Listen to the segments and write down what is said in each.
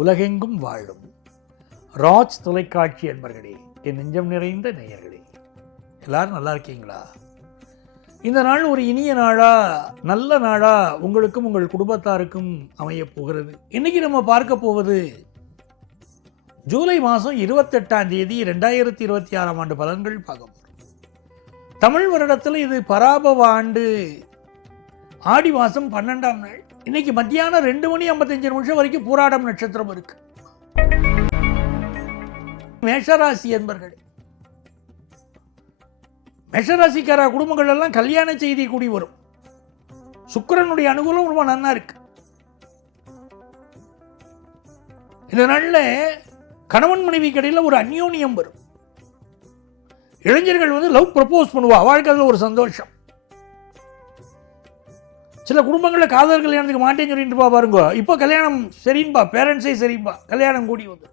உலகெங்கும் வாழும் ராஜ் தொலைக்காட்சி அன்பர்களே, என் நெஞ்சம் நிறைந்த நேயர்களே, எல்லாரும் நல்லா இருக்கீங்களா? இந்த நாள் ஒரு இனிய நாளா, நல்ல நாளா உங்களுக்கும் உங்கள் குடும்பத்தாருக்கும் அமையப் போகிறது. இன்னைக்கு நம்ம பார்க்க போவது ஜூலை மாதம் 28ஆம் தேதி 2026ஆம் ஆண்டு பலன்கள் பார்க்க போகிறோம். தமிழ் வருடத்தில் இது பராபவ ஆண்டு, ஆடி மாதம் 12ஆம் நாள். இன்னைக்கு மத்தியானம் 2:55 வரைக்கும் பூராடம் நட்சத்திரம் இருக்கு. மேஷராசி என்பர்களே, மேஷராசிக்கார குடும்பங்கள் எல்லாம் கல்யாண செய்தி கூடி வரும். சுக்கிரனுடைய அனுகூலம் ரொம்ப நன்னா இருக்கு. இந்த நாளில் கணவன் மனைவி கடையில் ஒரு அந்யோன்யம் வரும். இளைஞர்கள் லவ் ப்ரப்போஸ் பண்ணுவா, அவளுக்கு அதில் ஒரு சந்தோஷம். சில குடும்பங்களில் காதல் கல்யாணத்துக்கு மாட்டேன்னு சொல்லிட்டு பாருங்க, இப்போ கல்யாணம் சரின்பா, பேரண்ட்ஸே சரின்பா, கல்யாணம் கூடி வந்து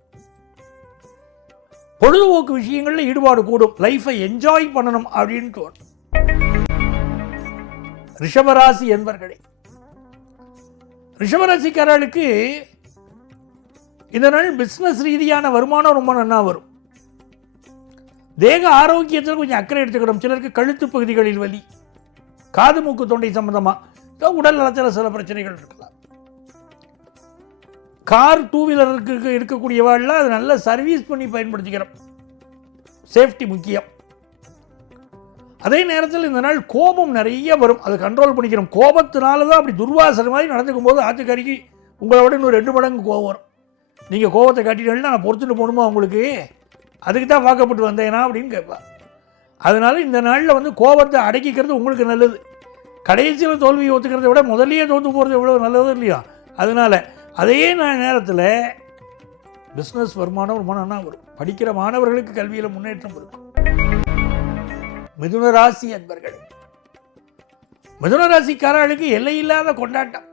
பொழுதுபோக்கு விஷயங்களில் ஈடுபாடு கூடும். லைஃபை என்ஜாய் பண்ணணும் அப்படின்னு தோணும். ரிஷபராசி என்பர்களே, ரிஷபராசிக்காரர்களுக்கு இந்த நாள் பிஸ்னஸ் ரீதியான வருமானம் ரொம்ப நன்னா வரும். தேக ஆரோக்கியத்தில் கொஞ்சம் அக்கறை எடுத்துக்கணும். சிலருக்கு கழுத்து பகுதிகளில் வலி, காது மூக்கு தொண்டை சம்பந்தமாக உடல் நலத்தில் சில பிரச்சனைகள் இருக்கலாம். கார், டூ வீலருக்கு இருக்கக்கூடியவாள்லாம் அது நல்ல சர்வீஸ் பண்ணி பயன்படுத்திக்கிறோம். சேஃப்டி முக்கியம். அதே நேரத்தில் இந்த நாள் கோபம் நிறைய வரும், அதை கண்ட்ரோல் பண்ணிக்கிறோம். கோபத்தினால தான் அப்படி துர்வாசனை மாதிரி நடந்துக்கும் போது ஆத்துக்காரிக்கு உங்களை விட இன்னும் 2 மடங்கு கோபம் வரும். நீங்கள் கோபத்தை காட்டிட்டீங்கன்னா நான் பொறுத்துட்டு போகணுமா உங்களுக்கு, அதுக்கு தான் வாக்கப்பட்டு வந்தேனா அப்படின்னு கேட்பா. அதனால இந்த நாளில் கோபத்தை அடக்கிக்கிறது உங்களுக்கு நல்லது. கடைசியில் தோல்வியை ஒத்துக்கிறத விட முதலையே தோற்று போகிறது எவ்வளோ நல்லது இல்லையா? அதனால் அதே நேரத்தில் பிஸ்னஸ் வருமானம் ரொம்ப நல்லா வரும். படிக்கிற மாணவர்களுக்கு கல்வியில் முன்னேற்றம் இருக்கும். மிதுன ராசி அன்பர்கள், மிதுன ராசிக்காரர்களுக்கு எல்லையில்லாத கொண்டாட்டம்.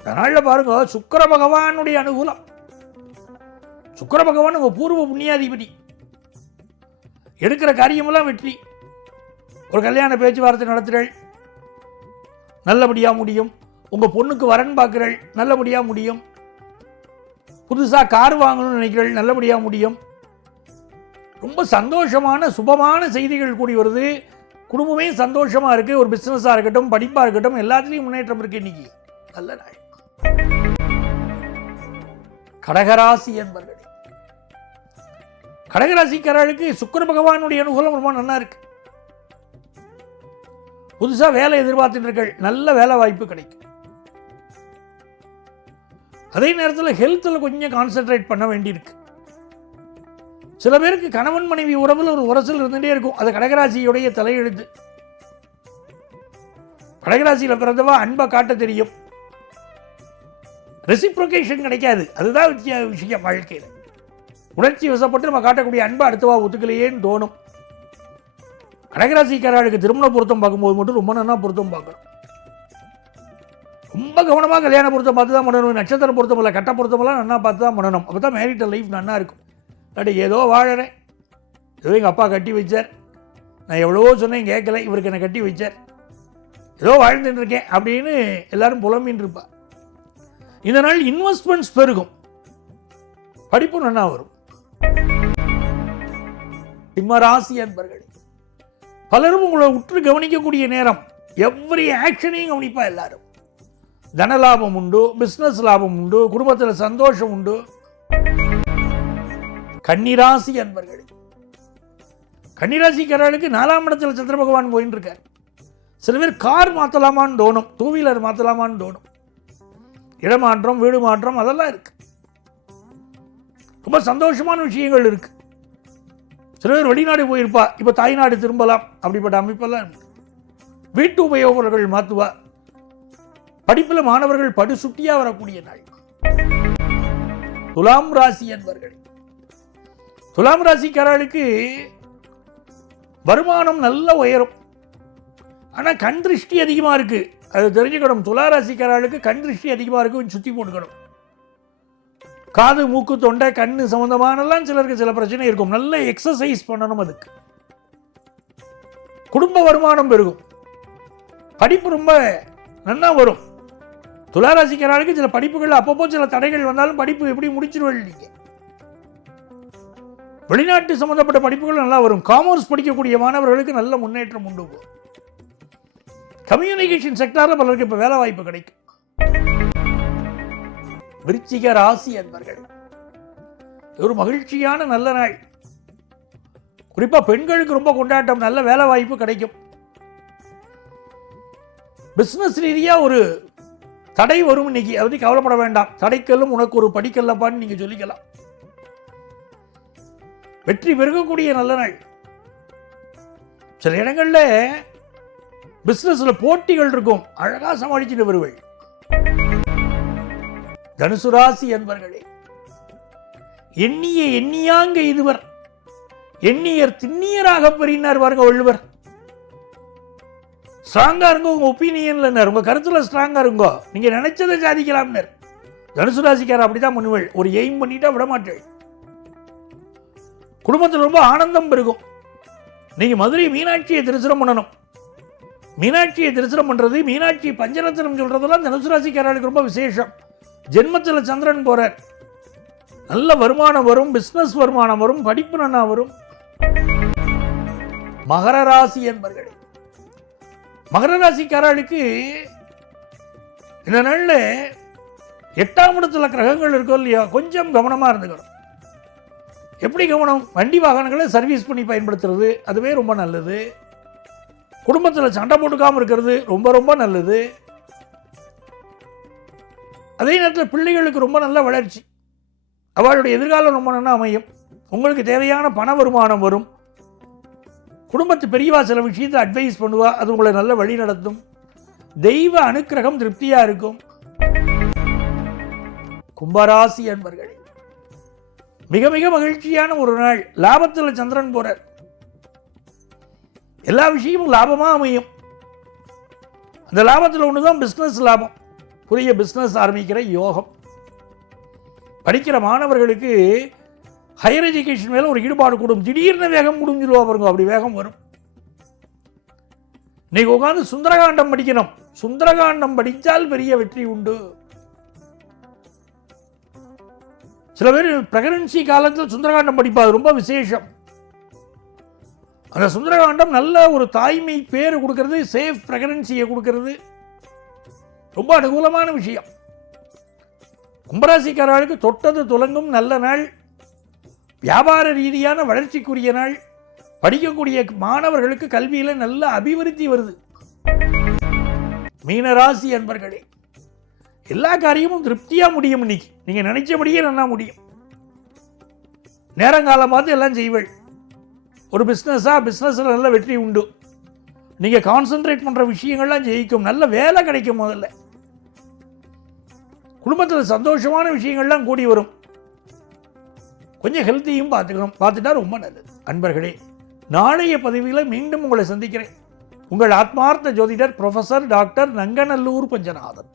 அதனால பாருங்க, சுக்கிர பகவானுடைய அனுகூலம். சுக்கிர பகவான் உங்கள் பூர்வ புண்ணியாதிபதி. எடுக்கிற காரியமெல்லாம் வெற்றி. ஒரு கல்யாண பேச்சுவார்த்தை நடத்துகிறள், நல்லபடியாக முடியும். உங்கள் பொண்ணுக்கு வரன் பார்க்குறள், நல்லபடியாக முடியும். புதுசாக கார் வாங்கணும்னு நினைக்கிறள், நல்லபடியாக முடியும். ரொம்ப சந்தோஷமான சுபமான செய்திகள் கூடி வருது. குடும்பமே சந்தோஷமாக இருக்குது. ஒரு பிஸ்னஸாக இருக்கட்டும், படிப்பாக இருக்கட்டும், எல்லாத்துலேயும் முன்னேற்றம் இருக்குது. இன்னைக்கு நல்ல நாள். கடகராசி என்பர்களே, கடகராசிக்காரர்களுக்கு சுக்கிர பகவானுடைய அனுகூலம் ரொம்ப நல்லா இருக்கு. புதுசாக வேலை எதிர்பார்த்துட்டு நல்ல வேலை வாய்ப்பு கிடைக்கும். அதே நேரத்தில் ஹெல்த்தில் கொஞ்சம் கான்சென்ட்ரேட் பண்ண வேண்டியிருக்கு. சில பேருக்கு கணவன் மனைவி உறவில் ஒரு உரசல் இருந்துகிட்டே இருக்கும். அது கடகராசியுடைய தலையெழுத்து. கடகராசியில் பிறந்தவா அன்பை காட்ட தெரியும். ரெசிப்ரோகேஷன் கிடைக்காது, அதுதான் விஷயம் வாழ்க்கையில். உணர்ச்சி வசப்பட்டு நம்ம காட்டக்கூடிய அன்பை அடுத்தவா ஒத்துக்கலையேன்னு தோணும். கடகராசிக்காரர்களுக்கு திருமண பொருத்தம் பார்க்கும்போது மட்டும் ரொம்ப நல்லா பொருத்தம் பார்க்கணும். ரொம்ப கவனமாக கல்யாண பொருத்தம் பார்த்து தான் பண்ணணும். நட்சத்திர பொருத்தம் இல்லை, கட்ட பொருத்தமெல்லாம் நல்லா பார்த்து தான் பண்ணணும். அப்போ தான் மேரிட்டல் லைஃப் நல்லா இருக்கும். இல்லாட்டி ஏதோ வாழறேன், ஏதோ எங்கள் அப்பா கட்டி வச்சார், நான் எவ்வளவோ சொன்னேன் கேட்கல, இவருக்கு என்னை கட்டி வச்சார், ஏதோ வாழ்ந்துட்டு இருக்கேன் அப்படின்னு எல்லாரும் புலம்பின்னு இருப்பா. இந்த நாள் இன்வெஸ்ட்மெண்ட்ஸ் பெருகும், படிப்பு நல்லா வரும். சிம்மராசி அன்பர்களே, பலரும் உங்களை உற்று கவனிக்கக்கூடிய நேரம். எவ்வரி ஆக்ஷனையும் கவனிப்பா எல்லாரும். தன லாபம் உண்டு, பிஸ்னஸ் லாபம் உண்டு, குடும்பத்தில் சந்தோஷம் உண்டு. கன்னிராசி அன்பர்களே, கன்னிராசிக்காரர்களுக்கு 4ஆம் இடத்துல சந்திர பகவான் போயின்னு இருக்கார். சில பேர் கார் மாற்றலாமான்னு தோணும், 2 வீலர் மாற்றலாமான்னு தோணும். இடமாற்றம், வீடு மாற்றம் அதெல்லாம் இருக்கு. ரொம்ப சந்தோஷமான விஷயங்கள் இருக்கு. சில பேர் வெளிநாடு போயிருப்பா, இப்போ தாய்நாடு திரும்பலாம், அப்படிப்பட்ட அமைப்பெல்லாம் இருக்கு. வீட்டு உபயோகங்கள் மாற்றுவா. படிப்பில் மாணவர்கள் படுசுட்டியாக வரக்கூடிய நாள். துலாம் ராசி என்பர்கள், துலாம் ராசிக்காரர்களுக்கு வருமானம் நல்ல உயரும். ஆனால் கண் திருஷ்டி அதிகமாக இருக்கு, அது தெரிஞ்சுக்கணும். துலா ராசிக்காரர்களுக்கு கண் திருஷ்டி அதிகமாக இருக்கு, கொஞ்சம் சுற்றி போட்டுக்கணும். காது, மூக்கு, தொண்டை, கண்ணு சம்பந்தமானலாம் சிலருக்கு சில பிரச்சனை இருக்கும். நல்ல எக்ஸசைஸ் பண்ணணும். அதுக்கு குடும்ப வருமானம் பெருகும். படிப்பு ரொம்ப நல்லா வரும். துளாராசிக்காரர்களுக்கு சில படிப்புகள் அப்பப்போ சில தடைகள் வந்தாலும் படிப்பு எப்படி முடிச்சிருவீங்க நீங்க. வெளிநாட்டு சம்பந்தப்பட்ட படிப்புகள் நல்லா வரும். காமர்ஸ் படிக்கக்கூடிய மாணவர்களுக்கு நல்ல முன்னேற்றம் உண்டு. கம்யூனிகேஷன் செக்டாரில் பலருக்கு இப்போ வேலை வாய்ப்பு கிடைக்கும். விருச்சிக ராசி அன்பர்கள், ஒரு மகிழ்ச்சியான நல்ல நாள். குறிப்பாக பெண்களுக்கு ரொம்ப கொண்டாட்டம், நல்ல வேலை வாய்ப்பு கிடைக்கும். பிஸ்னஸ் ரீதியாக ஒரு தடை வரும் இன்னைக்கு, அதை பற்றி கவலைப்பட வேண்டாம். தடைக்கல்லும் உனக்கு ஒரு படிக்கல்லப்பான்னு நீங்கள் சொல்லிக்கலாம். வெற்றி பெருகக்கூடிய நல்ல நாள். சில இடங்களில் பிஸ்னஸில் போட்டிகள் இருக்கும், அழகாக சமாளிச்சுட்டு வருவள். தனுசு ராசி அன்பர்களே, எண்ணிய எண்ணியாங்க இதுவர் எண்ணியர் திண்ணியராக பெறினார் பாருங்க வள்ளுவர். ஸ்ட்ராங்கா இருங்க, உங்க ஒப்பீனியன்ல உங்க கருத்துல ஸ்ட்ராங்கா இருங்கோ, நீங்க நினைச்சதை சாதிக்கலாம்னர். தனுசு ராசிக்கார அப்படிதான் பண்ணுவள். ஒரு எய்ம் பண்ணிட்டா விட மாட்டேள். குடும்பத்தில் ரொம்ப ஆனந்தம் பெருகும். நீங்க மதுரை மீனாட்சியை தரிசனம் பண்ணணும். மீனாட்சியை தரிசனம் பண்றது, மீனாட்சி பஞ்சரத்னம் சொல்றதெல்லாம் தனுசு ராசிக்காரர்களுக்கு ரொம்ப விசேஷம். ஜென்மத்தில் சந்திரன் போறார், நல்ல வருமானம் வரும், பிசினஸ் வருமானம் வரும், படிப்பு நன்னா வரும். மகர ராசி என்பர்களே, மகர ராசிக்காரர்களுக்கு இந்த நாளில் 8ஆம் இடத்துல கிரகங்கள் இருக்கும் இல்லையா, கொஞ்சம் கவனமா இருந்துக்கணும். எப்படி கவனம்? வண்டி வாகனங்களை சர்வீஸ் பண்ணி பயன்படுத்துறது, அதுவே ரொம்ப நல்லது. குடும்பத்தில் சண்டை போட்டுக்காமல் இருக்கிறது ரொம்ப ரொம்ப நல்லது. அதே நேரத்தில் பிள்ளைகளுக்கு ரொம்ப நல்ல வளர்ச்சி, அவளுடைய எதிர்காலம் ரொம்ப நல்லா அமையும். உங்களுக்கு தேவையான பண வருமானம் வரும். குடும்பத்து பெரியவா சில விஷயத்தை அட்வைஸ் பண்ணுவா, அது உங்களை நல்ல வழி நடத்தும். தெய்வ அனுக்கிரகம் திருப்தியா இருக்கும். கும்பராசி அன்பர்களே, மிக மிக மகிழ்ச்சியான ஒரு நாள். லாபத்தில் சந்திரன் போறார், எல்லா விஷயமும் லாபமா அமையும். அந்த லாபத்தில் ஒண்ணுதான் பிசினஸ் லாபம். புதிய பிசினஸ் ஆரம்பிக்கிற யோகம். படிக்கிற மாணவர்களுக்கு ஹையர் எஜுகேஷன் மேல ஒரு ஈடுபாடு கூடும். திடீர்னு வேகம் முடிஞ்சிருவா பாருங்க, அப்படி வேகம் வரும். நீங்க உட்காந்து சுந்தரகாண்டம் படிக்கணும். சுந்தரகாண்டம் படித்தால் பெரிய வெற்றி உண்டு. சில பேர் பிரெக்னன்சி காலத்தில் சுந்தரகாண்டம் படிப்பாது, ரொம்ப விசேஷம். அந்த சுந்தரகாண்டம் நல்ல ஒரு தாய்மை பேர் கொடுக்கிறது, சேஃப் பிரெக்னன்சியை கொடுக்கிறது, ரொம்ப அனுகூலமான விஷயம். கும்பராசிக்காரர்களுக்கு தொட்டது துலங்கும் நல்ல நாள். வியாபார ரீதியான வளர்ச்சிக்குரிய நாள். படிக்கக்கூடிய மாணவர்களுக்கு கல்வியில் நல்ல அபிவிருத்தி வருது. மீனராசி அன்பர்களே, எல்லா காரியமும் திருப்தியா முடியும். இன்னைக்கு நீங்க நினைச்சபடியே நல்லா முடியும். நேரங்காலம் பார்த்து எல்லாம் செய்வள். ஒரு பிஸ்னஸ்ல நல்ல வெற்றி உண்டு. நீங்க கான்சென்ட்ரேட் பண்ற விஷயங்கள்லாம் ஜெயிக்கும். நல்ல வேலை கிடைக்கும். முதல்ல குடும்பத்தில் சந்தோஷமான விஷயங்கள்லாம் கூடி வரும். கொஞ்சம் ஹெல்த்தையும் பார்த்துக்கணும், பார்த்துட்டா ரொம்ப நல்லது. அன்பர்களே, நாளைய பதிவில் மீண்டும் உங்களை சந்திக்கிறேன். உங்கள் ஆத்மார்த்த ஜோதிடர் ப்ரொஃபசர் டாக்டர் நங்கநல்லூர் பஞ்சநாதன்.